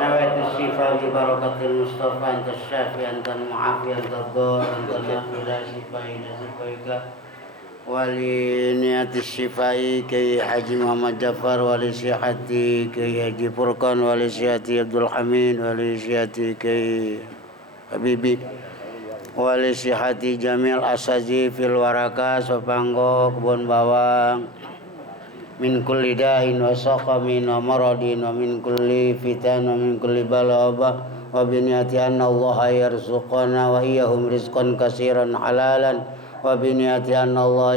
نويت الشفاء ببركة المصطفى أنت الشافي أنت المعافي أنت الضار أنت النافي لا شفاء إلا شفاءك ولنية الشفاء كي حاج محمد جعفر ولصحتي كي حاج فرقان ولصحتي عبد الحميد ولصحتي كي حبيبي ولصحتي جميع الأساتذة fil waraka Sopanggo Kebun Bawang min kulli da'in wa saqamin wa maradin wa min kulli fitan wa min kulli balaba wa biniyati anna Allah yarzuqana wa iyahum rizqan katsiran halalan wa biniyati anna Allah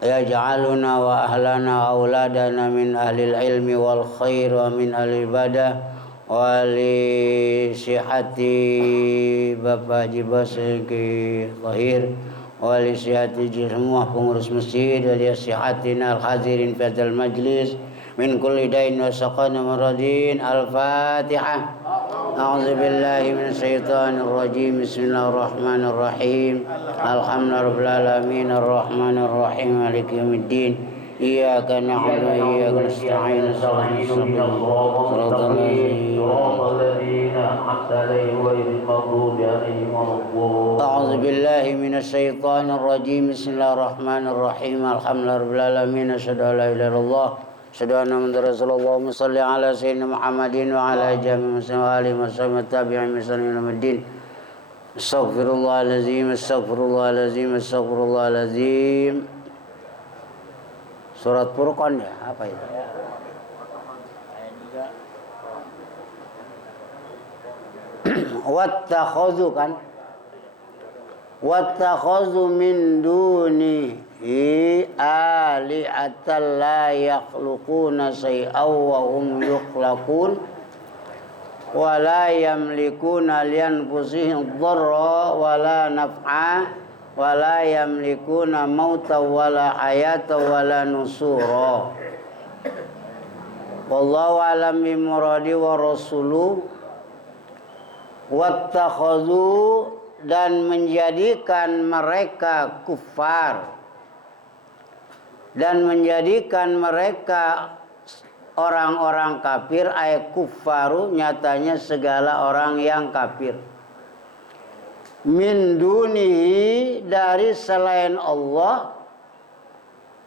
yaj'aluna wa ahlana auladana min ahlil ilmi wal khair wa min ahlil ibadah wa li sihati Bapak Haji Basri lahir wali sihati semua pengurus masjid wali sihatina al-hadirin fi hadzal majlis min kulli dain wa saqana maradin al-fatihah a'udzu billahi minasy syaithanir rajim bismillahirrahmanirrahim alhamdulillahirabbil alamin arrahmanir rahim maliki yaumiddin iyyaka na'budu wa iyyaka nasta'in shiratal ladzina an'amta 'alaihim ghairil maghdubi 'alaihim waladdallin a'udzu billahi minasy syaithanir rajim bismillahirrahmanirrahim alhamdulillahirabbil alamin asyhadu an la ilaha illallah asyhadu anna muhammadar rasulullah shalli ala sayyidina muhammadin wa ala jami'i muslimin wa alihi washabihi tabi'in misalnya yaumiddin astaghfirullahalazim astaghfirullahalazim astaghfirullahalazim. Surat Furqan ya, apa itu? Wattakhadhu kan? Wattakhadhu min dunihi alihatan la yakhluquna shay'aw wa hum yukhlaqun wa la yamlikuna li anfusihim dharra wa la naf'a wala yamlikuna mauta wala hayata wala nusura wallahu alam bi muradi wa rasuluh wattakhadhu dan menjadikan mereka kufar dan menjadikan mereka orang-orang kafir ay kufaru nyatanya segala orang yang kafir min dunihi dari selain Allah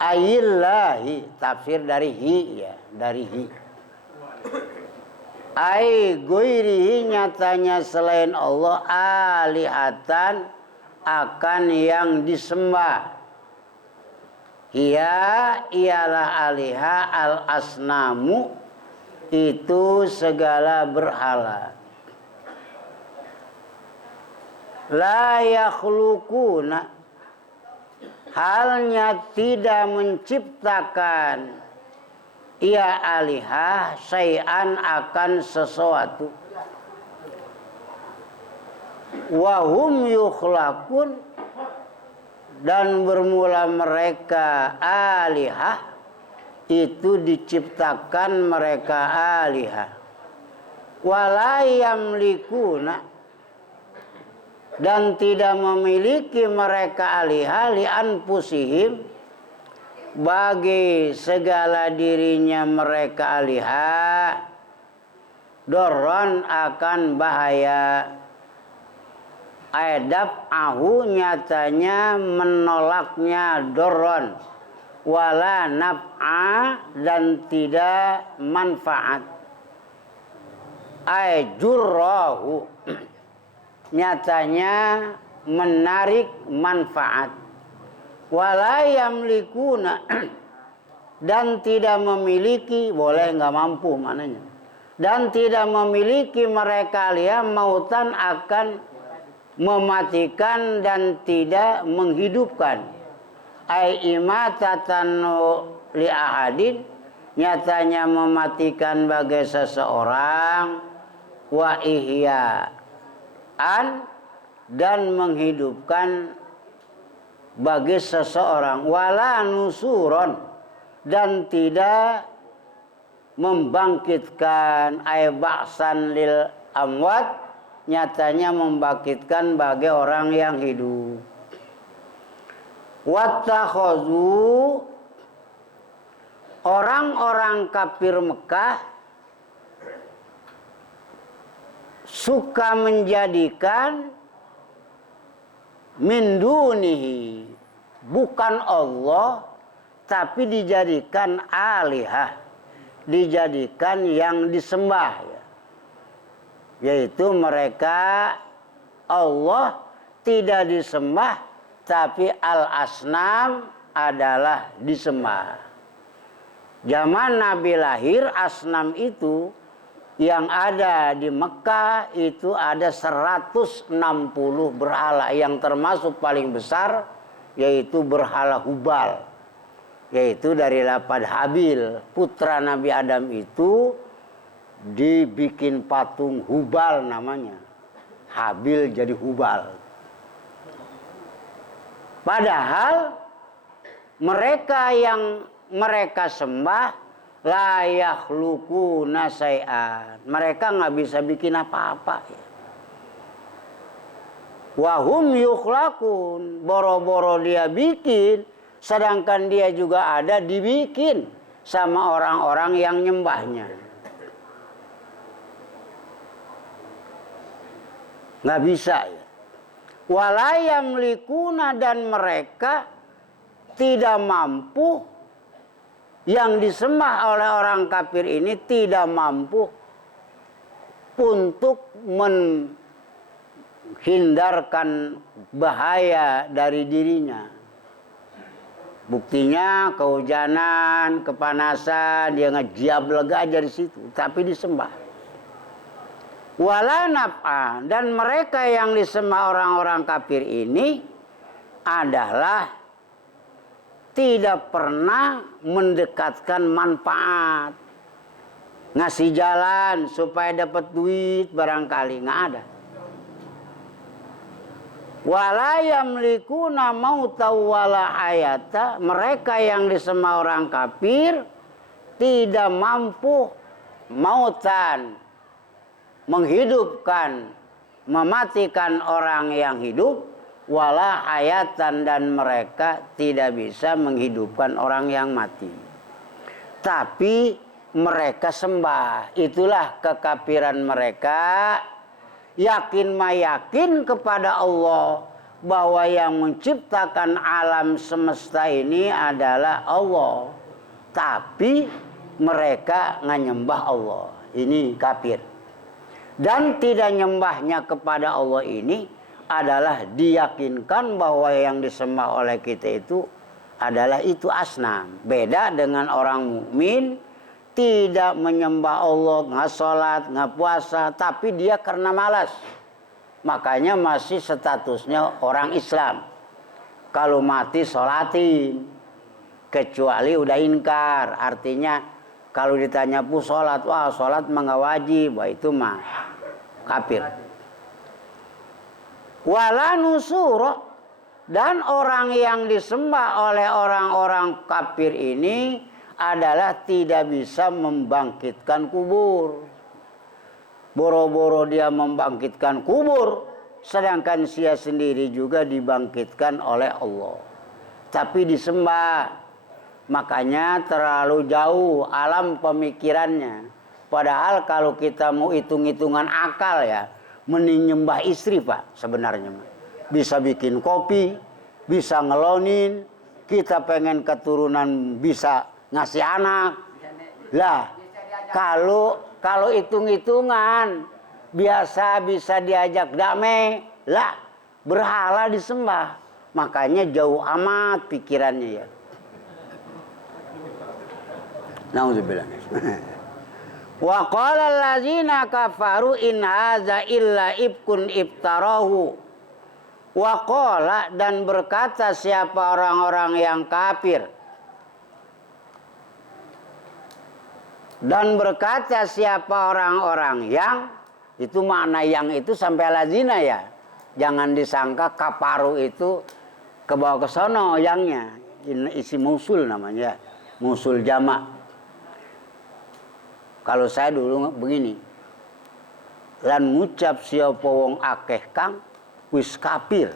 ayillahi tafsir dari hi ya dari hi ay goirihi nyatanya selain Allah alihatan akan yang disembah ialah aliha al asnamu itu segala berhala la yakhluquna halnya tidak menciptakan ia alihah syai'an akan sesuatu wa hum yukhlaqun dan bermula mereka alihah itu diciptakan mereka alihah wala yamlikuna dan tidak memiliki mereka alihah li anfusihim bagi segala dirinya mereka alihah dorron akan bahaya adab ahu nyatanya menolaknya dorron wala naf'a dan tidak manfaat jurrahu nyatanya menarik manfaat wala yamlikuna dan tidak memiliki boleh nggak mampu mananya dan tidak memiliki mereka alihah mautan akan mematikan dan tidak menghidupkan ai imatatan li ahadin nyatanya mematikan bagi seseorang wa ihya dan menghidupkan bagi seseorang wala nusuron dan tidak membangkitkan ba'san lil amwat nyatanya membangkitkan bagi orang yang hidup wattakhadhu orang-orang kafir Mekah suka menjadikan min dunihi, bukan Allah, tapi dijadikan alihah, dijadikan yang disembah, yaitu mereka Allah tidak disembah, tapi al-asnam adalah disembah. Zaman Nabi lahir, asnam itu yang ada di Mekah itu ada 160 berhala, yang termasuk paling besar yaitu berhala Hubal, yaitu dari lapad Habil, putra Nabi Adam itu dibikin patung Hubal namanya. Habil jadi Hubal. Padahal mereka yang mereka sembah la yakhluquna syai'an, mereka nggak bisa bikin apa-apa. Wahum yukhlaqun, boro-boro dia bikin, sedangkan dia juga ada dibikin sama orang-orang yang nyembahnya. Nggak bisa ya. Wala yamlikuna, dan mereka tidak mampu, yang disembah oleh orang kafir ini tidak mampu untuk menghindarkan bahaya dari dirinya. Buktinya kehujanan, kepanasan, dia ngejiab aja di situ, tapi disembah. Wala naf'a, dan mereka yang disembah orang-orang kafir ini adalah tidak pernah mendekatkan manfaat, ngasih jalan supaya dapat duit barangkali, nggak ada. Wala yamlikuna mauta wala hayata, mereka yang disembah orang kafir tidak mampu mautan, menghidupkan, mematikan orang yang hidup, wala hayatan, dan mereka tidak bisa menghidupkan orang yang mati. Tapi mereka sembah, itulah kekafiran mereka. Yakin mayakin kepada Allah bahwa yang menciptakan alam semesta ini adalah Allah, tapi mereka nggak nyembah Allah. Ini kafir. Dan tidak nyembahnya kepada Allah ini adalah diyakinkan bahwa yang disembah oleh kita itu adalah itu asnam. Beda dengan orang mukmin, tidak menyembah Allah, nggak sholat, nggak puasa, tapi dia karena malas, makanya masih statusnya orang Islam. Kalau mati sholatin, kecuali udah inkar, artinya kalau ditanya pu sholat, wah sholat mah nggak wajib, wah itu mah kafir. Wala nusuro, dan orang yang disembah oleh orang-orang kafir ini adalah tidak bisa membangkitkan kubur. Boro-boro dia membangkitkan kubur, sedangkan dia sendiri juga dibangkitkan oleh Allah, tapi disembah. Makanya terlalu jauh alam pemikirannya. Padahal kalau kita mau hitung-hitungan akal ya, mending nyembah istri Pak sebenarnya. Bisa bikin kopi, bisa ngelonin, kita pengen keturunan bisa ngasih anak. Lah, kalau hitung-hitungan biasa bisa diajak damai, lah berhala disembah. Makanya jauh amat pikirannya ya. Nauzubillah. Wa qala allazina kafaru in hadza illa ibkun iftarahu. Wa qala, dan berkata siapa orang-orang yang kafir. Dan berkata siapa orang-orang yang, itu makna yang itu sampai lazina ya. Jangan disangka kafaru itu ke bawah ke sono yangnya. Isi musul namanya, musul jamak. Kalau saya dulu begini, lan ngucap siapa wong akeh kang wis kafir,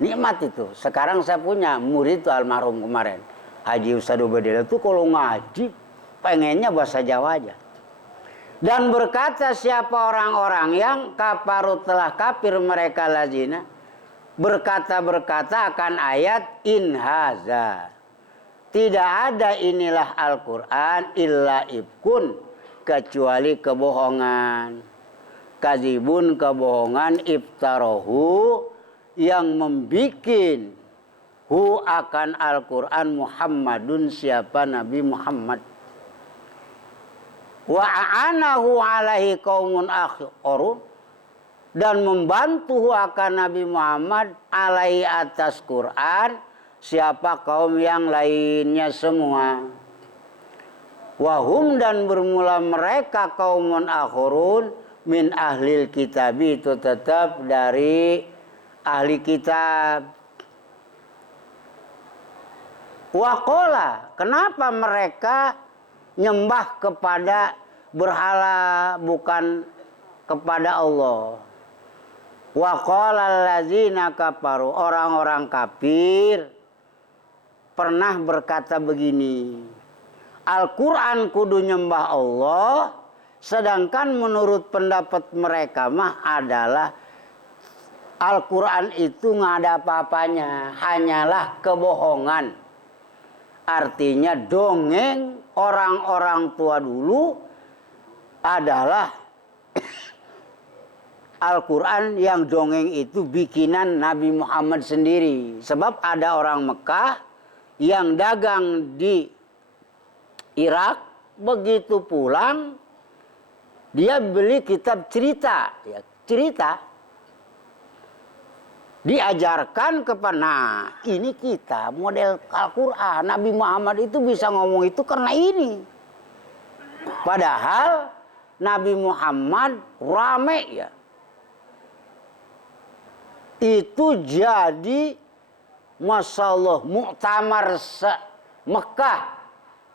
nikmat itu. Sekarang saya punya murid itu almarhum kemarin, Haji Ustadz Ubedillah itu kalau ngaji pengennya bahasa Jawa aja. Dan berkata siapa orang-orang yang kafaru telah kafir mereka lazina, berkata akan ayat in haza, tidak ada inilah Al-Quran illa ifkun, kecuali kebohongan, kadzibun kebohongan, iftarohu yang membikin hu akan Al-Quran Muhammadun siapa Nabi Muhammad, wa a'anahu alaihi qaumun akharun, dan membantu akan Nabi Muhammad alaihi atas Quran siapa kaum yang lainnya semua. Wahum dan bermula mereka qaumun akharun min ahlil kitab, itu tetap dari ahli kitab. Waqala, kenapa mereka nyembah kepada berhala bukan kepada Allah? Waqala allazina kafaru, orang-orang kafir pernah berkata begini, Al-Quran kudu nyembah Allah, sedangkan menurut pendapat mereka mah adalah Al-Quran itu nggak ada apa-apanya, hanyalah kebohongan. Artinya dongeng orang-orang tua dulu adalah Al-Quran yang dongeng itu bikinan Nabi Muhammad sendiri. Sebab ada orang Mekah yang dagang di Irak, begitu pulang dia beli kitab cerita, ya, cerita. Diajarkan kepada, nah ini kita model Al-Quran, Nabi Muhammad itu bisa ngomong itu karena ini. Padahal Nabi Muhammad rame ya. Itu jadi Masya Allah muktamar Mekah.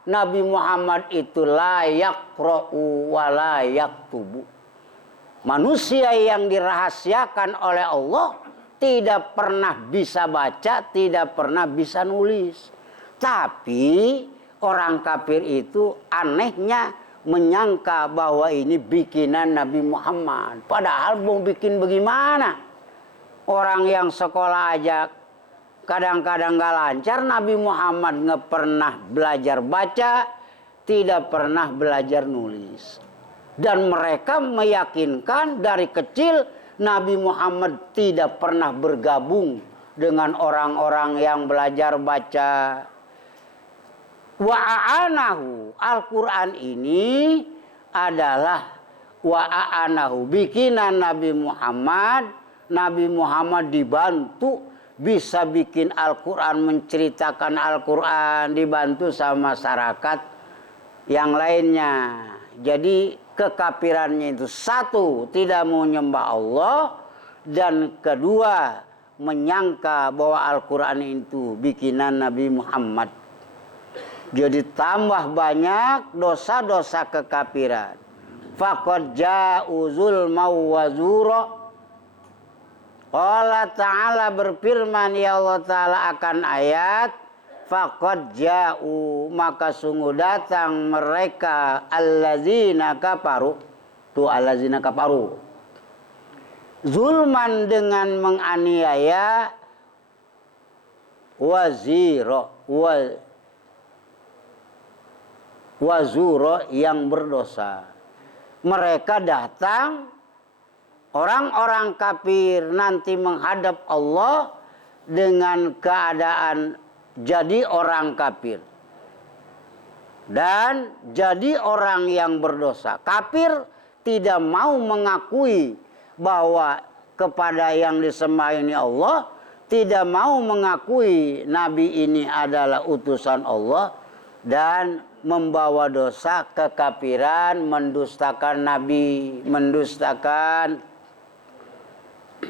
Nabi Muhammad itu layak ro'u wa layak tubuh. Manusia yang dirahasiakan oleh Allah tidak pernah bisa baca, tidak pernah bisa nulis. Tapi orang kafir itu anehnya menyangka bahwa ini bikinan Nabi Muhammad. Padahal mau bikin bagaimana? Orang yang sekolah aja kadang-kadang gak lancar. Nabi Muhammad gak pernah belajar baca, tidak pernah belajar nulis. Dan mereka meyakinkan dari kecil Nabi Muhammad tidak pernah bergabung dengan orang-orang yang belajar baca. Wa'anahu, Al-Quran ini adalah wa'anahu, bikinan Nabi Muhammad. Nabi Muhammad dibantu bisa bikin Al-Quran, menceritakan Al-Quran, dibantu sama masyarakat yang lainnya. Jadi kekafirannya itu satu, tidak mau nyembah Allah, dan kedua menyangka bahwa Al-Quran itu bikinan Nabi Muhammad. Jadi tambah banyak dosa-dosa kekafiran. Faqad ja'u zulma wa zura. Allah Ta'ala berfirman, ya Allah Ta'ala akan ayat, faqad ja'u, maka sungguh datang mereka allazina kafaru. Tu allazina kafaru. Zulman dengan menganiaya, wazuro yang berdosa. Mereka datang, orang-orang kafir nanti menghadap Allah dengan keadaan jadi orang kafir dan jadi orang yang berdosa. Kafir tidak mau mengakui bahwa kepada yang disembah ini Allah, tidak mau mengakui Nabi ini adalah utusan Allah, dan membawa dosa kekafiran, mendustakan Nabi, mendustakan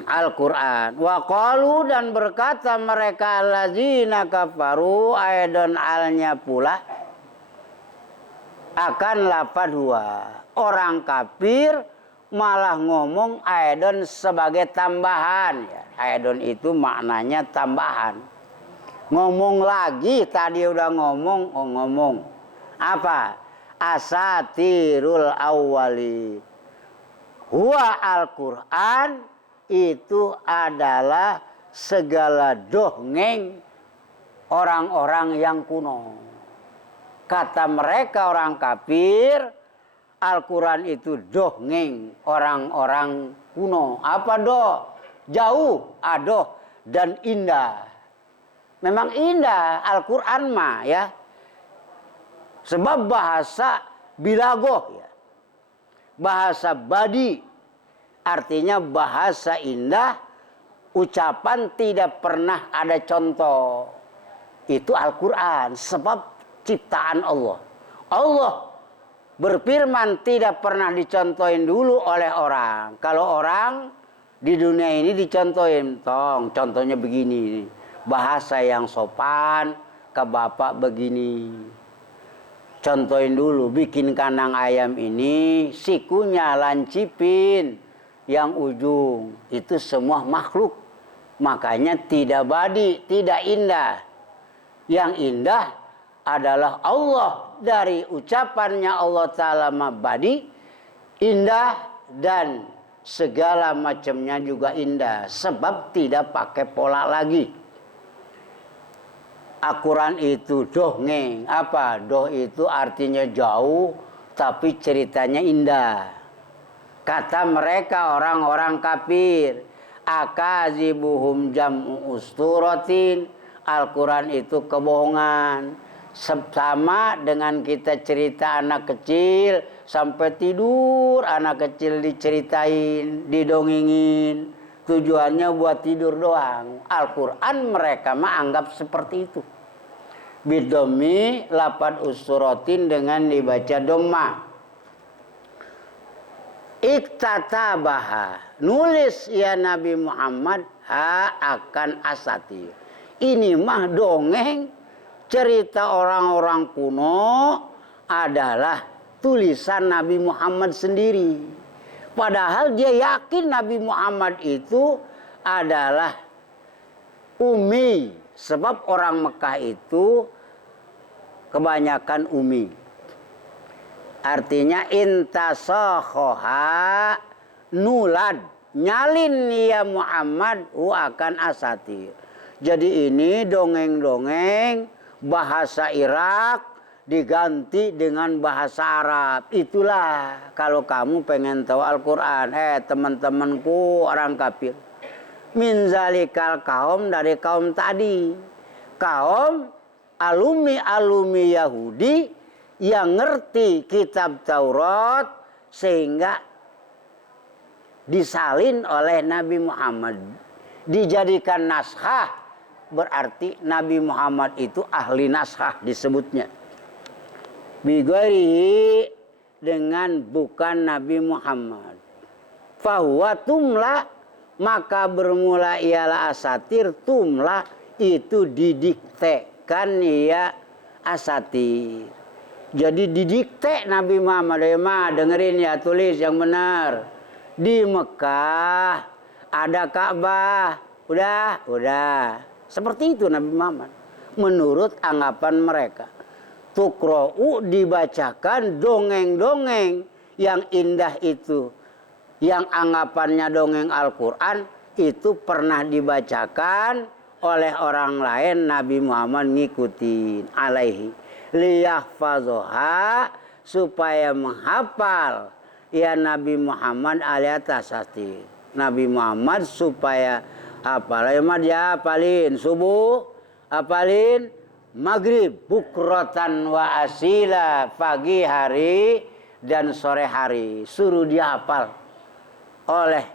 Al-Quran. Wa qalu, dan berkata mereka allazina kafaru, aidan alnya pula akan lafad huwa. Orang kafir malah ngomong aidan sebagai tambahan ya. Aidan itu maknanya tambahan. Ngomong lagi, tadi udah ngomong, ngomong apa? asatirul awwali. Huwa Al-Quran itu adalah segala dongeng orang-orang yang kuno. Kata mereka orang kafir, Al-Quran itu dongeng orang-orang kuno. Apa doh? Jauh, adoh, dan indah. Memang indah Al-Quran mah ya. Sebab bahasa bilagoh ya. Bahasa badi. Artinya bahasa indah. Ucapan tidak pernah ada contoh. Itu Al-Quran. Sebab ciptaan Allah. Allah berfirman tidak pernah dicontohin dulu oleh orang. Kalau orang di dunia ini dicontohin. Contohnya begini. Bahasa yang sopan ke bapak begini. Contohin dulu, bikin kandang ayam ini, sikunya lancipin yang ujung. Itu semua makhluk. Makanya tidak badi, tidak indah. Yang indah adalah Allah. Dari ucapannya Allah Ta'ala mabadi, indah dan segala macamnya juga indah. Sebab tidak pakai pola lagi. Al-Quran itu dongeng. Apa? Doh itu artinya jauh, tapi ceritanya indah. Kata mereka orang-orang kafir, akazibuhum jam'u usturatin. Al-Quran itu kebohongan. Sama dengan kita cerita anak kecil, sampai tidur anak kecil diceritain, didongengin. Tujuannya buat tidur doang. Al-Quran mereka mah anggap seperti itu. Bidomi lapan usuratin dengan dibaca doma. Iktatabaha. Nulis ya Nabi Muhammad akan asatir. Ini mah dongeng cerita orang-orang kuno adalah tulisan Nabi Muhammad sendiri. Padahal dia yakin Nabi Muhammad itu adalah ummi. Sebab orang Mekah itu kebanyakan ummi. Artinya intasakhoha nulad. Nyalin ya Muhammad akan asatir. Jadi ini dongeng-dongeng bahasa Irak diganti dengan bahasa Arab. Itulah kalau kamu pengen tahu Al-Quran. Teman-temanku orang kafir. Min zalikal kaum, dari kaum tadi. Kaum alumni Yahudi yang ngerti kitab Taurat sehingga disalin oleh Nabi Muhammad. Dijadikan naskah, berarti Nabi Muhammad itu ahli naskah disebutnya. Bighairihi, dengan bukan Nabi Muhammad. Fahuwa tumla, maka bermula ialah asatir. Tumla itu didiktekan ya asatir. Jadi didikte Nabi Muhammad. Dengerin ya, tulis yang benar. Di Mekah ada Ka'bah. Udah. Seperti itu Nabi Muhammad. Menurut anggapan mereka. Tukra'u, dibacakan dongeng-dongeng yang indah itu. Yang anggapannya dongeng Al-Quran itu pernah dibacakan oleh orang lain. Nabi Muhammad ngikutin alaihi. Liyahfazoha, supaya menghafal ya Nabi Muhammad aliatasati. Nabi Muhammad supaya hafal. Dia hafalin subuh, hafalin maghrib, bukrotan wa asila, pagi hari dan sore hari. Suruh dia hafal. Oleh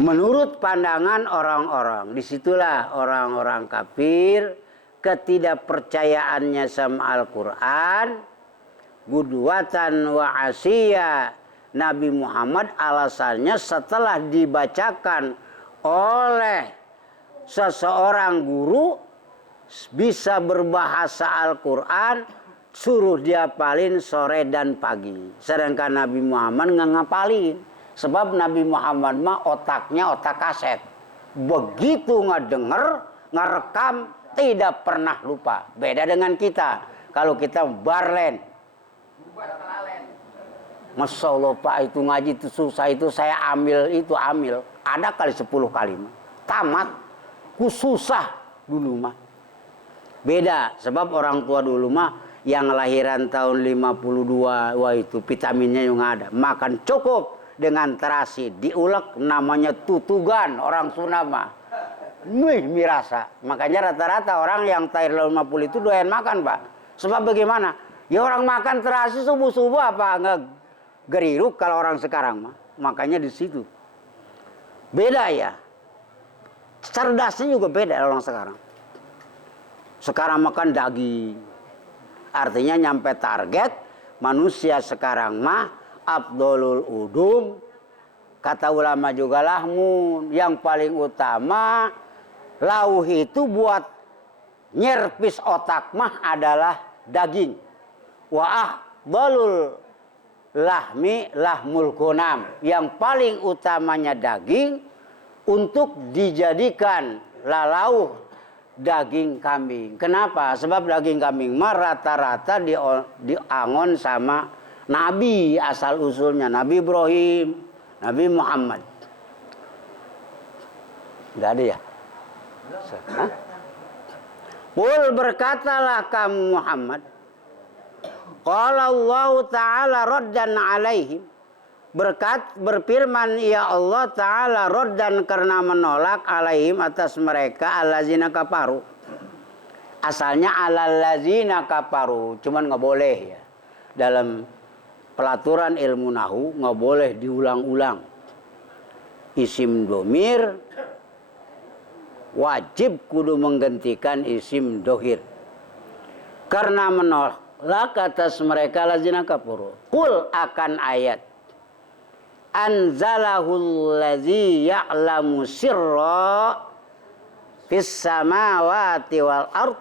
menurut pandangan orang-orang, disitulah orang-orang kafir ketidakpercayaannya sama Al-Quran, gudwatan wa asya. Nabi Muhammad alasannya setelah dibacakan oleh seseorang guru bisa berbahasa Al-Quran, suruh dia hafalin sore dan pagi. Sedangkan Nabi Muhammad nggak ngapalin. Sebab Nabi Muhammad mah otaknya otak kaset. Begitu nggak denger, nggak rekam, tidak pernah lupa. Beda dengan kita. Kalau kita barlen. Masya Allah Pak, itu ngaji itu susah, itu saya ambil. Ada kali 10 kali. Tamat. Ku susah dulu mah. Beda, sebab orang tua dulu mah yang lahiran tahun 52, wah itu vitaminnya yang ada. Makan cukup dengan terasi, diulek namanya tutugan orang Sunda mah. Mirasa. Makanya rata-rata orang yang tahir 50 itu doyan makan, Pak. Sebab bagaimana? Ya orang makan terasi subuh-subuh apa enggak geriruk kalau orang sekarang mah. Makanya di situ. Beda ya. Cerdasnya juga beda orang sekarang. Sekarang makan daging. Artinya nyampe target manusia sekarang mah afdolul udum. Kata ulama juga lahmun. Yang paling utama lauh itu buat nyerpis otak mah adalah daging. Wa afdolul lahmi lahmul gonam. Yang paling utamanya daging untuk dijadikan lalauh daging kambing. Kenapa? Sebab daging kambing mah rata-rata diangon sama Nabi asal usulnya. Nabi Ibrahim, Nabi Muhammad. Enggak ada ya? Hah? Qul berkatalah kamu Muhammad. Qala Allah Ta'ala raddan alaihim. Berfirman ya Allah Ta'ala raddan karena menolak alaihim atas mereka allazina kafaru. Asalnya alallazina kafaru, cuman nggak boleh ya. Dalam pelaturan ilmu nahu nggak boleh diulang-ulang. Isim domir wajib kudu menggantikan isim dohir. Karena menolak atas mereka allazina kafaru. Qul akan ayat anzalahul ladzi ya'lamu sirra fis samawati wal ard.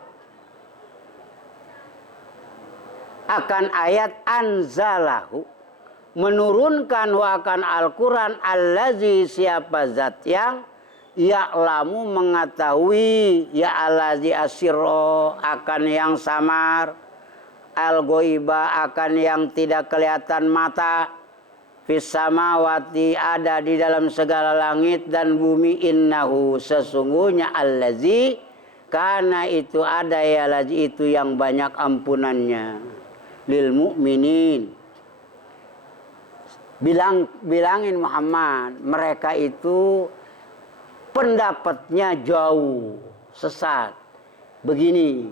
Akan ayat anzalahu menurunkan akan Al-Quran allazi siapa zat yang ya'lamu mengetahui ya allazi asirro akan yang samar al-goiba akan yang tidak kelihatan mata fis samawati ada di dalam segala langit dan bumi innahu sesungguhnya allazi karena itu ada ya allazi itu yang banyak ampunannya lil mu'minin. Bilangin Muhammad mereka itu pendapatnya jauh sesat begini.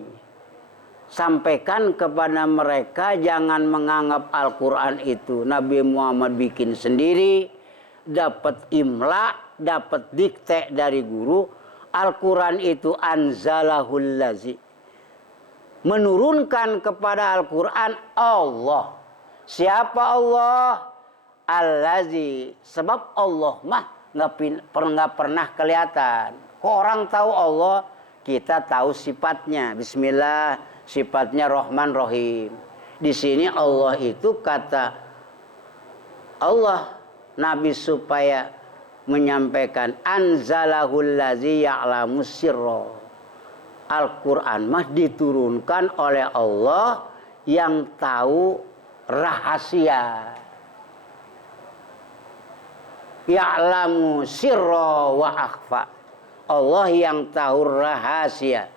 Sampaikan kepada mereka jangan menganggap Al-Quran itu Nabi Muhammad bikin sendiri, dapat imla, dapat dikte dari guru. Al-Quran itu anzalahul lazi. Menurunkan kepada Al-Quran Allah. Siapa Allah? Al-lazi. Sebab Allah mah nggak pernah kelihatan. Kok orang tahu Allah? Kita tahu sifatnya. Bismillah. Sifatnya Rahman Rahim. Di sini Allah itu kata Allah Nabi supaya menyampaikan anzalahul ladzi ya'lamu sirra. Al-Qur'an mah diturunkan oleh Allah yang tahu rahasia. Ya'lamu sirra wa akhfa. Allah yang tahu rahasia.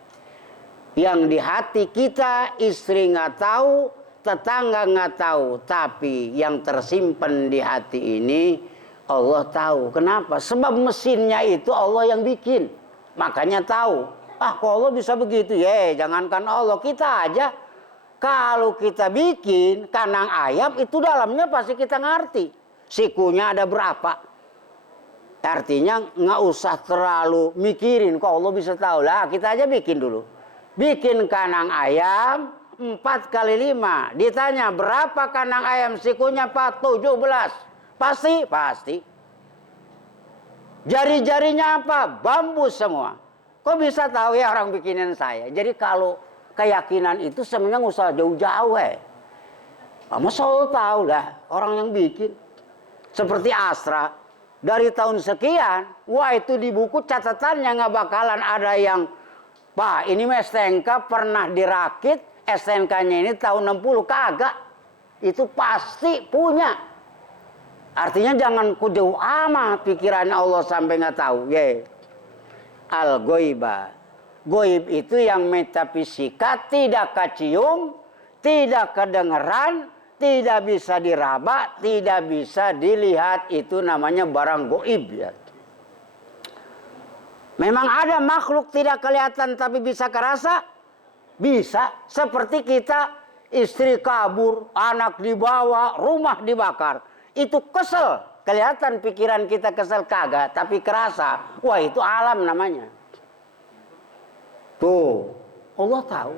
Yang di hati kita istri nggak tahu, tetangga nggak tahu, tapi yang tersimpan di hati ini Allah tahu. Kenapa? Sebab mesinnya itu Allah yang bikin, makanya tahu. Ah, kok Allah bisa begitu? Ya, jangankan Allah, kita aja kalau kita bikin kanang ayam itu dalamnya pasti kita ngerti. Sikunya ada berapa? Artinya nggak usah terlalu mikirin. Kok Allah bisa tahu lah? Kita aja bikin dulu. Bikin kanang ayam 4 kali 5. Ditanya berapa kanang ayam sikunya Pak? 17. Pasti. Jari-jarinya apa? Bambu semua. Kok bisa tahu ya orang bikinin saya? Jadi kalau keyakinan itu sebenarnya nggak usah jauh-jauh Masa Allah tahu lah orang yang bikin. Seperti Astra. Dari tahun sekian, wah itu di buku catatannya nggak bakalan ada yang Pak, ini STNK pernah dirakit SNK-nya ini tahun 60, kagak. Itu pasti punya. Artinya jangan ku jauh amat pikirannya Allah sampai nggak tahu. Al-ghoibah. Goib itu yang metafisika, tidak kecium, tidak kedengeran, tidak bisa diraba, tidak bisa dilihat. Itu namanya barang goib ya. Memang ada makhluk tidak kelihatan tapi bisa kerasa? Bisa. Seperti kita, istri kabur, anak dibawa, rumah dibakar. Itu kesel. Kelihatan pikiran kita kesel, kagak, tapi kerasa. Wah, itu alam namanya. Tuh, Allah tahu.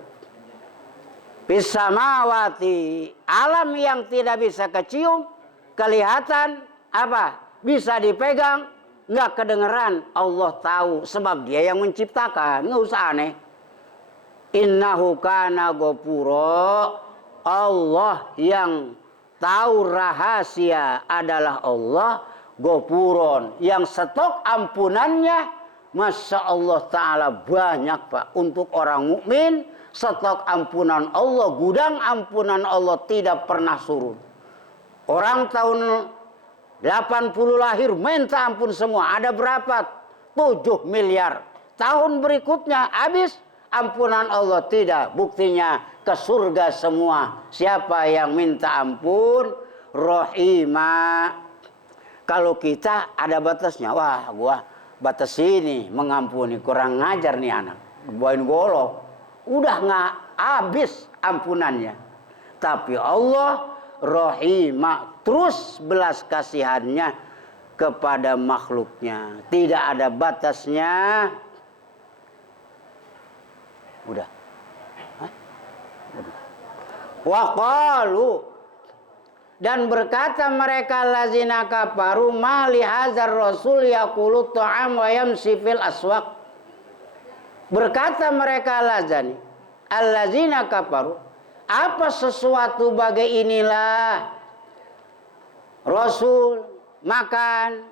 Bisamawati, alam yang tidak bisa kecium, kelihatan, apa? Bisa dipegang, nggak kedengeran. Allah tahu, sebab Dia yang menciptakan. Nggak usah aneh. Innahu kana ghafura. Allah yang tahu rahasia adalah Allah, Ghafuron, yang stok ampunannya Masya Allah Ta'ala banyak Pak. Untuk orang mukmin, stok ampunan Allah, gudang ampunan Allah tidak pernah surut. Orang tahun 80 lahir minta ampun semua. Ada berapa? 7 miliar. Tahun berikutnya habis, ampunan Allah tidak. Buktinya ke surga semua. Siapa yang minta ampun? Rohimah. Kalau kita ada batasnya. Wah, gua batas ini mengampuni. Kurang ngajar nih anak. Bawain golok. Udah nggak habis ampunannya. Tapi Allah Rohimah, terus belas kasihannya kepada makhluknya. Tidak ada batasnya. Udah. Waqalu, dan berkata mereka lazina kafaru ma li hadzal rasul yaqulu ta'am wa yamshi fil aswaq. Berkata mereka lazani allazina kafaru, apa sesuatu bagai inilah Rasul makan,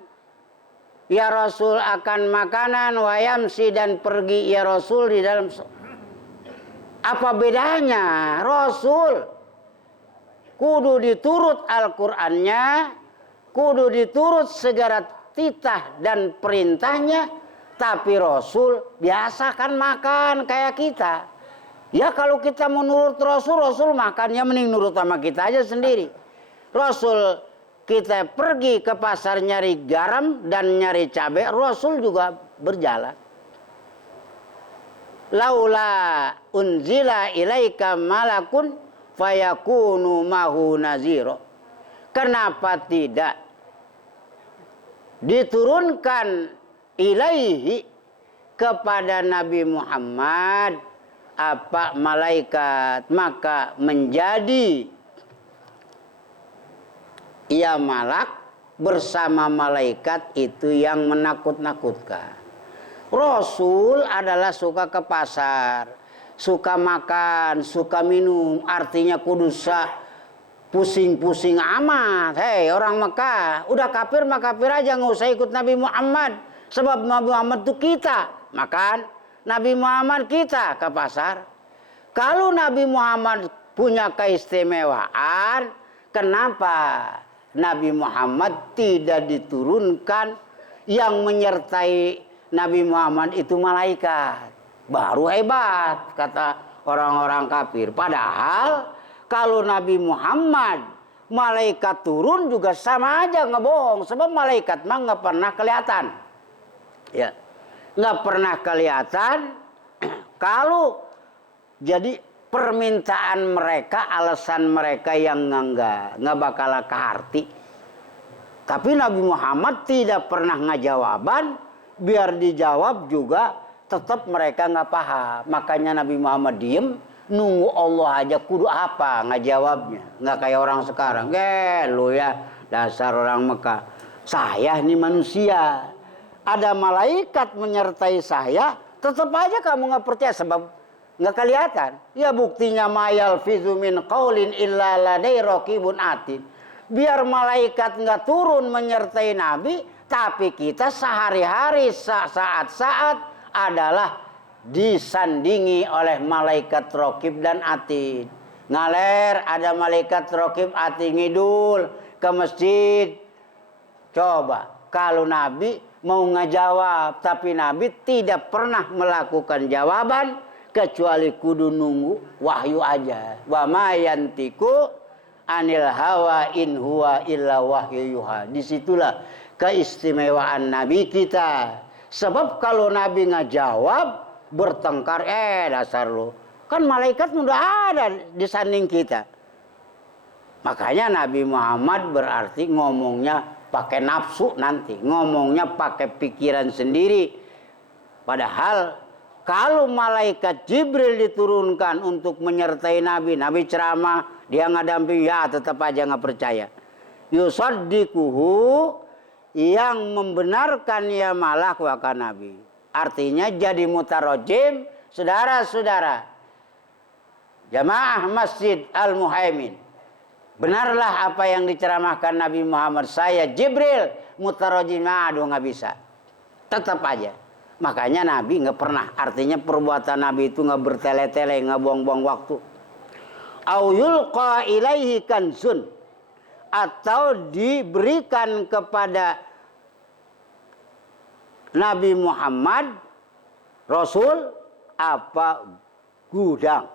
ya Rasul akan makanan, wa yamshi dan pergi ya Rasul di dalam. Apa bedanya? Rasul kudu diturut Al-Qur'annya, kudu diturut segala titah dan perintahnya, tapi Rasul biasa kan makan kayak kita. Ya kalau kita mau nurut Rasul, Rasul makannya mending nurut sama kita aja sendiri. Rasul kita pergi ke pasar nyari garam dan nyari cabai, Rasul juga berjalan. Laula unzila ilaika malakun fayakunu mahu naziro. Kenapa tidak diturunkan ilaihi kepada Nabi Muhammad apa malaikat, maka menjadi ia malak bersama malaikat itu yang menakut-nakutkan. Rasul adalah suka ke pasar, suka makan, suka minum, artinya kudusa pusing-pusing amat. Hei orang Mekah, udah kafir mah kafir aja, nggak usah ikut Nabi Muhammad. Sebab Nabi Muhammad itu kita makan, Nabi Muhammad kita ke pasar. Kalau Nabi Muhammad punya keistimewaan, kenapa Nabi Muhammad tidak diturunkan yang menyertai Nabi Muhammad itu malaikat? Baru hebat kata orang-orang kafir. Padahal kalau Nabi Muhammad malaikat turun juga sama aja ngebohong. Sebab malaikat mah nggak pernah kelihatan. Ya, nggak pernah kelihatan. Kalau jadi permintaan mereka, alasan mereka yang nggak bakal keharti. Tapi Nabi Muhammad tidak pernah ngajawaban. Biar dijawab juga tetap mereka nggak paham. Makanya Nabi Muhammad diem, nunggu Allah aja kudu apa ngajawabnya. Nggak kayak orang sekarang. Lu ya dasar orang Mekah. Saya ini manusia. Ada malaikat menyertai saya, tetap aja kamu nggak percaya sebab nggak kelihatan. Ya buktinya mayal fizu min qaulin illa ladai raqibun atid. Biar malaikat nggak turun menyertai Nabi, tapi kita sehari-hari saat-saat adalah disandingi oleh malaikat Raqib dan Atid. Ngaler ada malaikat Raqib Atid ngidul ke masjid. Coba kalau Nabi mau ngejawab, tapi Nabi tidak pernah melakukan jawaban kecuali kudu nunggu wahyu aja. Wa ma yantiku anil hawa in huwa illa wahyu yuha. Disitulah keistimewaan Nabi kita. Sebab kalau Nabi ngejawab bertengkar, dasar lu. Kan malaikat udah ada di samping kita. Makanya Nabi Muhammad berarti ngomongnya pakai nafsu nanti. Ngomongnya pakai pikiran sendiri. Padahal kalau malaikat Jibril diturunkan untuk menyertai Nabi. Nabi ceramah, dia ngadamping, ya tetap aja nggak percaya. Yusaddiquhu, yang membenarkan ya malah waka Nabi. Artinya jadi mutarojim, saudara-saudara. Jamaah Masjid Al-Muhaimin. Benarlah apa yang diceramahkan Nabi Muhammad. Saya Jibril, mutarojim, aduh nggak bisa. Tetap aja. Makanya Nabi nggak pernah. Artinya perbuatan Nabi itu nggak bertele-tele, nggak buang-buang waktu. Au yulqa ilaihi kanzun, atau diberikan kepada Nabi Muhammad Rasul apa gudang.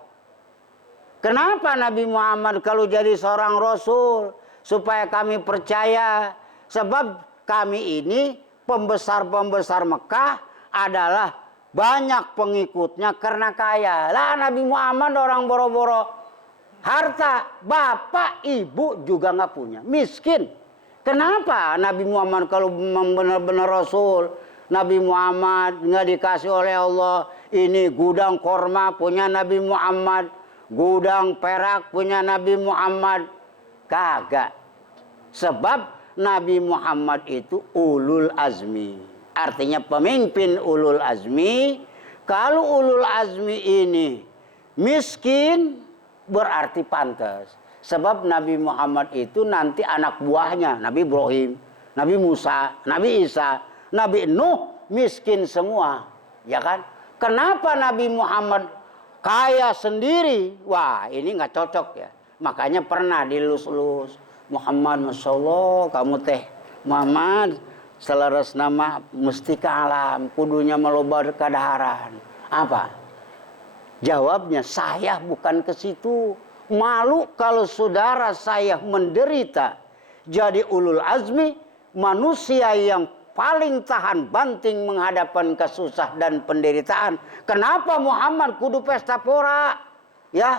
Kenapa Nabi Muhammad kalau jadi seorang Rasul? Supaya kami percaya. Sebab kami ini pembesar-pembesar Mekah adalah banyak pengikutnya karena kaya. Lah Nabi Muhammad orang boro-boro harta, bapak ibu juga nggak punya, miskin. Kenapa Nabi Muhammad kalau memang benar-benar Rasul, Nabi Muhammad nggak dikasih oleh Allah ini gudang korma punya Nabi Muhammad, gudang perak punya Nabi Muhammad? Kagak. Sebab Nabi Muhammad itu ulul azmi. Artinya pemimpin ulul azmi. Kalau ulul azmi ini miskin berarti pantas. Sebab Nabi Muhammad itu nanti anak buahnya Nabi Ibrahim, Nabi Musa, Nabi Isa, Nabi Nuh miskin semua. Ya kan? Kenapa Nabi Muhammad kaya sendiri? Wah ini nggak cocok ya. Makanya pernah dilus-lus. Muhammad, Masya Allah, kamu teh Muhammad selaras nama mesti ke alam, kudunya meloba kadaharan. Apa? Jawabnya, saya bukan ke situ. Malu kalau saudara saya menderita. Jadi ulul azmi, manusia yang paling tahan banting menghadapan kesusah dan penderitaan. Kenapa Muhammad kudu pesta pora? Ya,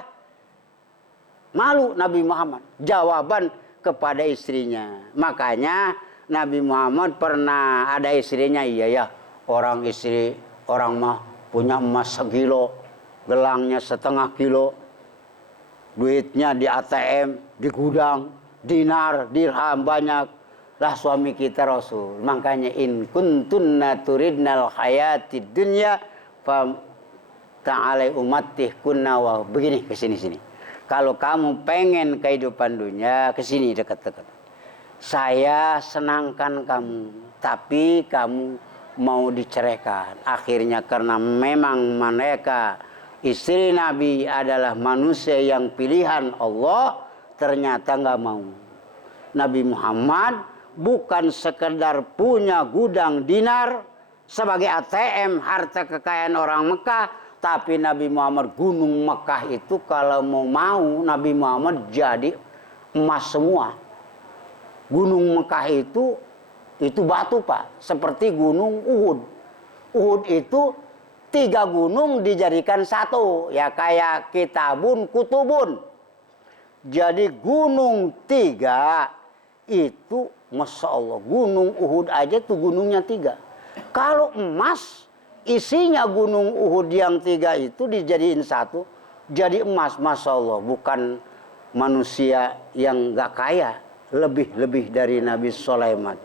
malu Nabi Muhammad. Jawaban kepada istrinya. Makanya Nabi Muhammad pernah ada istrinya, iya ya, orang istri orang mah punya emas sekilo, gelangnya setengah kilo, duitnya di ATM, di gudang, dinar, dirham banyak. Lah suami kita Rasul. Makanya in kuntunna turidnal hayatid dunya fa ta'alai umatih kunna wa. Begini ke sini. Kalau kamu pengen kehidupan dunia, ke sini dekat-dekat. Saya senangkan kamu, tapi kamu mau diceraikan. Akhirnya karena memang mereka istri Nabi adalah manusia yang pilihan Allah, ternyata nggak mau. Nabi Muhammad bukan sekedar punya gudang dinar sebagai ATM harta kekayaan orang Mekah, tapi Nabi Muhammad gunung Mekah itu kalau mau Nabi Muhammad jadi emas semua. Gunung Mekah itu batu Pak, seperti gunung Uhud. Uhud itu 3 gunung dijadikan satu, ya kayak Kitabun Kutubun. Jadi gunung 3 itu, Masya Allah, gunung Uhud aja tuh gunungnya 3. Kalau emas, isinya gunung Uhud yang 3 itu dijadiin satu, jadi emas. Masya Allah, bukan manusia yang gak kaya, lebih dari Nabi Sulaiman.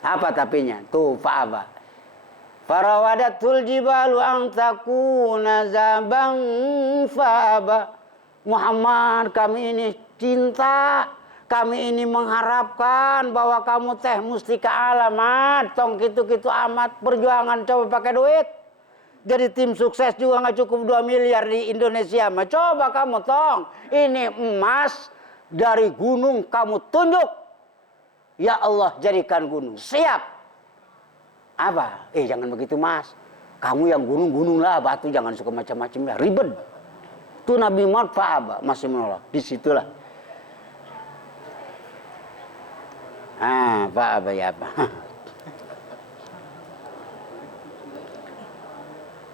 Apa tapinya? Tuh, fa'aba. Farawadatul jibalu ang takuna zabang fa'aba. Muhammad, kami ini cinta, kami ini mengharapkan bahwa kamu teh mesti ke alamat, tong gitu-gitu amat perjuangan coba pakai duit. Jadi tim sukses juga nggak cukup 2 miliar di Indonesia mah. Coba kamu tong, ini emas dari gunung kamu tunjuk. Ya Allah jadikan gunung. Siap. Apa? Jangan begitu mas. Kamu yang gunung-gunung lah, batu jangan suka macam-macam ya. Ribet. Itu Nabi Muhammad Fa'aba masih menolak. Disitulah. Fa'aba ya apa?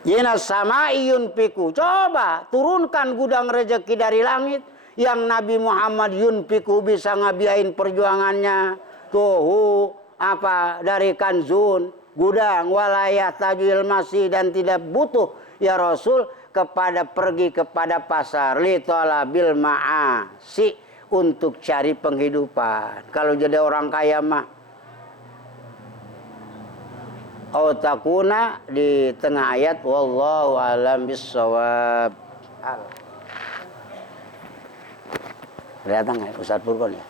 Yena sama yunfiku. Coba turunkan gudang rezeki dari langit yang Nabi Muhammad yunfiku bisa ngabiain perjuangannya. Tuhu apa dari kanzun gudang walayah tajwil masih dan tidak butuh ya Rasul pergi kepada pasar li talabil ma'asi untuk cari penghidupan. Kalau jadi orang kaya mah takuna di tengah ayat wallahu alam bissawab. Datang ya Ustaz Purkon ya.